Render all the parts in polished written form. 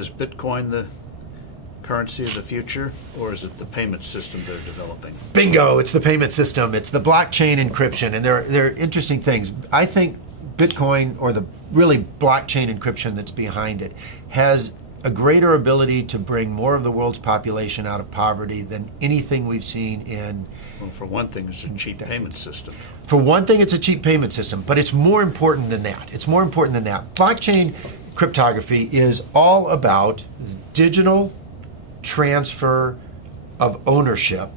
Is Bitcoin the currency of the future, or is it the payment system they're developing? Bingo, it's the payment system. It's the blockchain encryption, and they're interesting things. I think Bitcoin, or the really blockchain encryption that's behind it, has a greater ability to bring more of the world's population out of poverty than anything we've seen in... Well, for one thing, it's a cheap payment system. For one thing, it's a cheap payment system, but it's more important than that. It's more important than that. Blockchain cryptography is all about digital transfer of ownership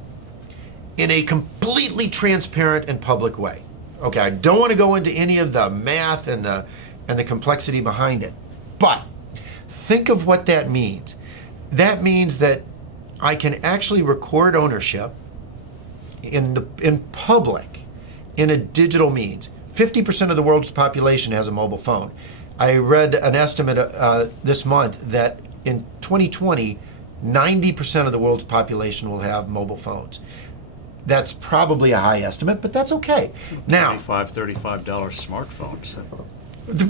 in a completely transparent and public way. Okay, I don't want to go into any of the math and the complexity behind it, but think of what that means. That means that I can actually record ownership in public in a digital means. 50% of the world's population has a mobile phone. I read an estimate this month that in 2020, 90% of the world's population will have mobile phones. That's probably a high estimate, but that's okay. Now, $35 smartphones.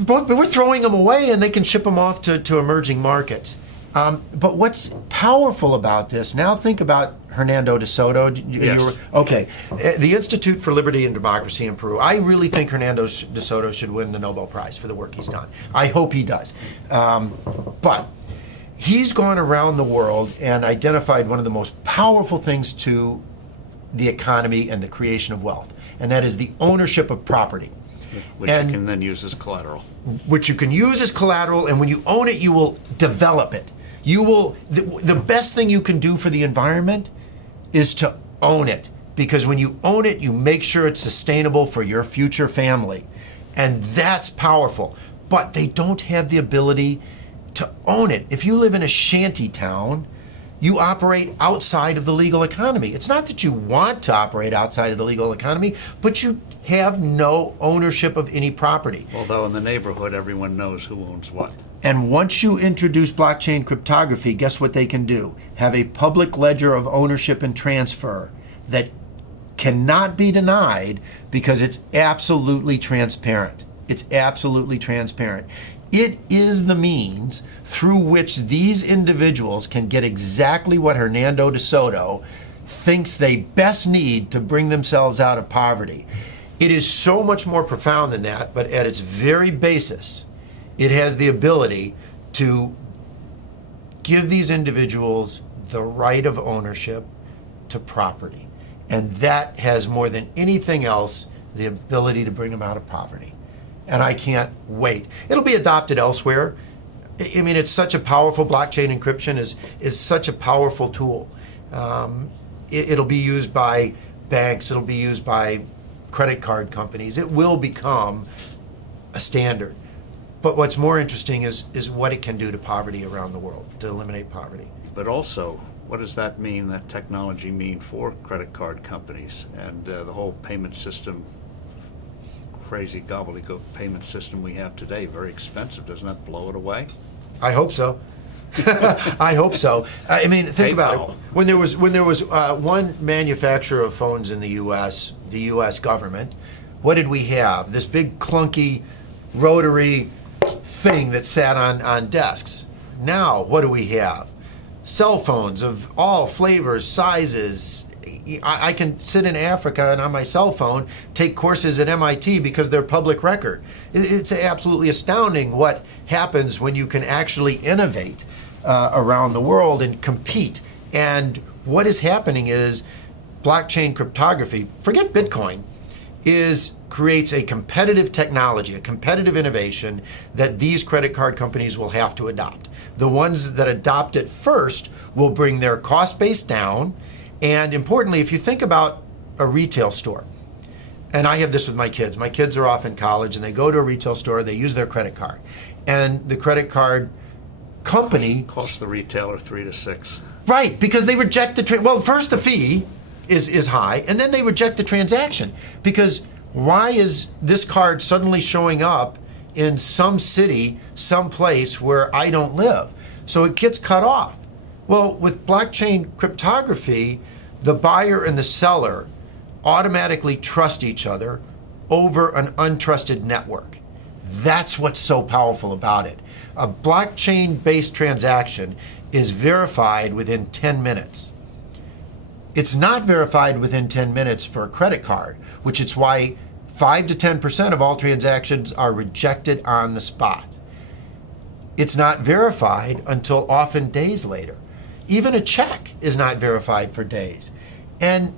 But we're throwing them away, and they can ship them off to emerging markets. But what's powerful about this, now think about Hernando de Soto. Yes. Okay, the Institute for Liberty and Democracy in Peru. I really think Hernando de Soto should win the Nobel Prize for the work he's done. I hope he does. But he's gone around the world and identified one of the most powerful things to the economy and the creation of wealth, and that is the ownership of property. Which you can then use as collateral. Which you can use as collateral, and when you own it, you will develop it. You will, the best thing you can do for the environment is to own it, because when you own it, you make sure it's sustainable for your future family. And that's powerful. But they don't have the ability to own it. If you live in a shanty town, you operate outside of the legal economy. It's not that you want to operate outside of the legal economy, but you have no ownership of any property. Although in the neighborhood, everyone knows who owns what. And once you introduce blockchain cryptography, guess what they can do? Have a public ledger of ownership and transfer that cannot be denied because it's absolutely transparent. It's absolutely transparent. It is the means through which these individuals can get exactly what Hernando de Soto thinks they best need to bring themselves out of poverty. It is so much more profound than that, but at its very basis, it has the ability to give these individuals the right of ownership to property. And that has, more than anything else, the ability to bring them out of poverty. And I can't wait. It'll be adopted elsewhere. I mean, it's such a powerful, blockchain encryption is such a powerful tool. It'll be used by banks, it'll be used by credit card companies. It will become a standard. But what's more interesting is what it can do to poverty around the world, to eliminate poverty. But also, what does that mean, that technology mean for credit card companies and the whole payment system, crazy gobbledygook payment system we have today? Very expensive. Doesn't that blow it away? I hope so. I hope so. I mean, think about it. When there was one manufacturer of phones in the U.S. government, what did we have? This big clunky rotary thing that sat on desks. Now, what do we have? Cell phones of all flavors, sizes. I can sit in Africa and on my cell phone take courses at MIT because they're public record. It's absolutely astounding what happens when you can actually innovate around the world and compete. And what is happening is blockchain cryptography, forget Bitcoin, creates a competitive technology, a competitive innovation that these credit card companies will have to adopt. The ones that adopt it first will bring their cost base down. And importantly, if you think about a retail store, and I have this with my kids are off in college and they go to a retail store, they use their credit card. And the credit card company costs the retailer $3 to $6. Right, because they reject well, first the fee is high, and then they reject the transaction. Because why is this card suddenly showing up in some city, some place where I don't live? So it gets cut off. Well, with blockchain cryptography, the buyer and the seller automatically trust each other over an untrusted network. That's what's so powerful about it. A blockchain-based transaction is verified within 10 minutes. It's not verified within 10 minutes for a credit card, which is why 5 to 10% of all transactions are rejected on the spot. It's not verified until often days later. Even a check is not verified for days. And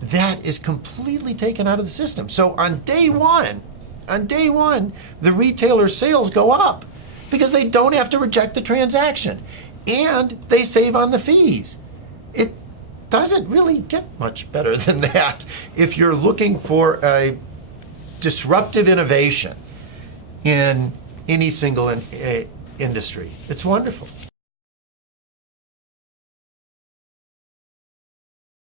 that is completely taken out of the system. So on day one, the retailer's sales go up because they don't have to reject the transaction and they save on the fees. It doesn't really get much better than that if you're looking for a disruptive innovation in any single industry. It's wonderful.